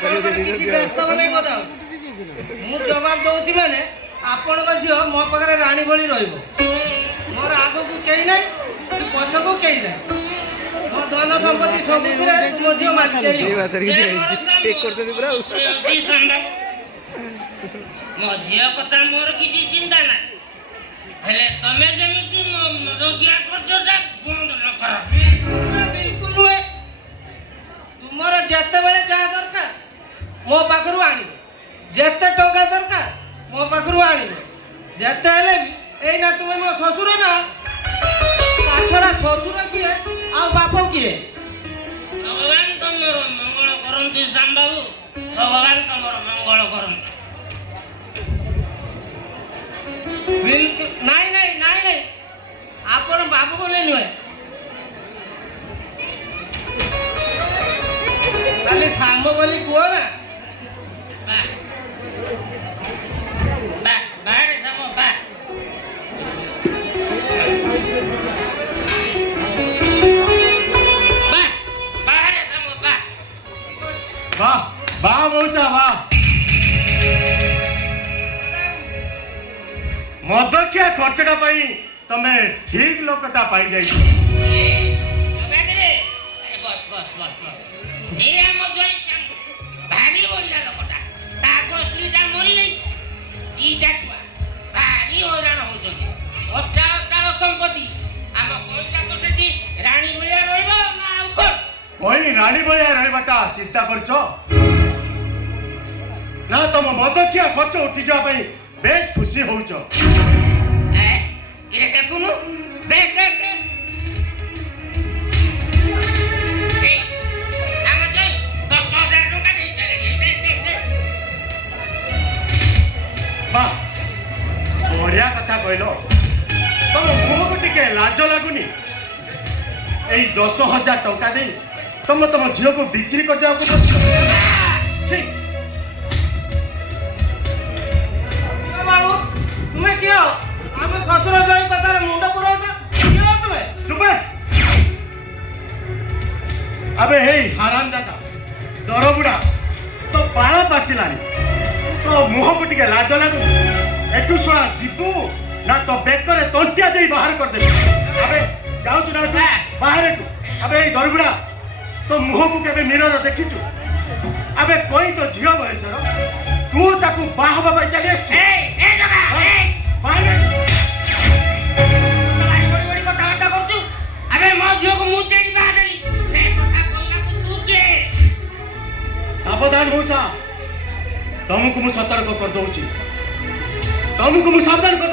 ବ୍ୟସ୍ତ ବନେଇ କଥା ମୁଁ ଜବାବ ଦଉଛି ମାନେ ଆପଣଙ୍କ ଝିଅ ମୋ ପାଖରେ ରାଣୀ ଭଳି ରହିବ। ମୋର ଆଗକୁ କେହି ନାହିଁ ପଛକୁ କେହି ନାହିଁ। ମୋ ଧନ ସମ୍ପତ୍ତି ସବୁଥିରେ ମୋ ଝିଅ ମାତି ମୋ ଝିଅ କଥା ମୋର କିଛି ଚିନ୍ତା ନାହିଁ ହେଲେ ତମେ ଯେମିତି ମୋ ମଦକିଆ ଖର୍ଚ୍ଚଟା ବନ୍ଦ ନ କର। ବିଲକୁଲ ନୁହେଁ। ତୁମର ଯେତେବେଳେ ଯାହା ଦରକାର ମୋ ପାଖରୁ ଆଣିବ। ଯେତେ ଟଙ୍କା ଦରକାର ମୋ ପାଖରୁ ଆଣିବ। ଯେତେ ହେଲେ ବି ଏଇନା ତୁମେ ମୋ ଶ୍ୱଶୁର ନା ତା ଛଡ଼ା ଶ୍ୱଶୁର କିଏ ଆଉ ବାପ କିଏ? ଭଗବାନ ତମର ମଙ୍ଗଳ କରନ୍ତି ସାମ୍ବାବୁ। ଭଗବାନ ତମର ମଙ୍ଗଳ କରନ୍ତି। ନାଇଁ ନାଇଁ ନାଇଁ ନାଇଁ ଆପଣ ବାବୁ ବୋଲି ନୁହେଁ ଖାଲି ସାମ ବୋଲି କୁହ ନା। ବାହାରେ ସାମ ବାହାରେ ସାମ वाह वाह मौसा वाह मदकिया खर्चटा पाई तमे ठीक लोकटा पाई जाई। भारी बढ़िया लोकटा ताको दुईटा मरी जाइछ दुईटा छुआ भारी हैरान होउछथि। अचाल संपत्ति आम कोइटा तो सेठी रानी भलिया रहइबो ना आउ कोन कोई रानी भलिया रहबाटा चिंता करछो ना तुम मदकिया खर्च उठी जा पाई बेस खुशी होउछो। इरे देखुनु देख देख देख वाह बढ़िया कथा कहल तुम मुह को टिके लाज लगुनि। 10,000 टंका दे तुम तुम झील को बिक्री कर जाओ बाबू तुम्हें किए हो आम शशुर जय कथार मुंड पुराउछ किए हो तुम्हें चुपे अबे हे हराम दादा दरबुड़ा तो बाल पाचिलानी तो मुह को टिके लाज लगुनि। एटू सोना जीवू ना तो बेकरे तंटिया दे बाहर कर दे। अबे जाऊ ना तू बाहर एटू। अबे हे दरबुड़ा तो मुह को केबे मिरर देखिछु? अबे कोई तो झियो बयसर तू ताकू बाह बाबा चली ए जगा बाहर बड़ी बड़ी कथा करछु। अबे मो झियो को मुंह देख बाहर देली से कथा कहला को तू के सावधान मौसा तुमको मु सतर्क कर दउची तुमको मु सावधान कर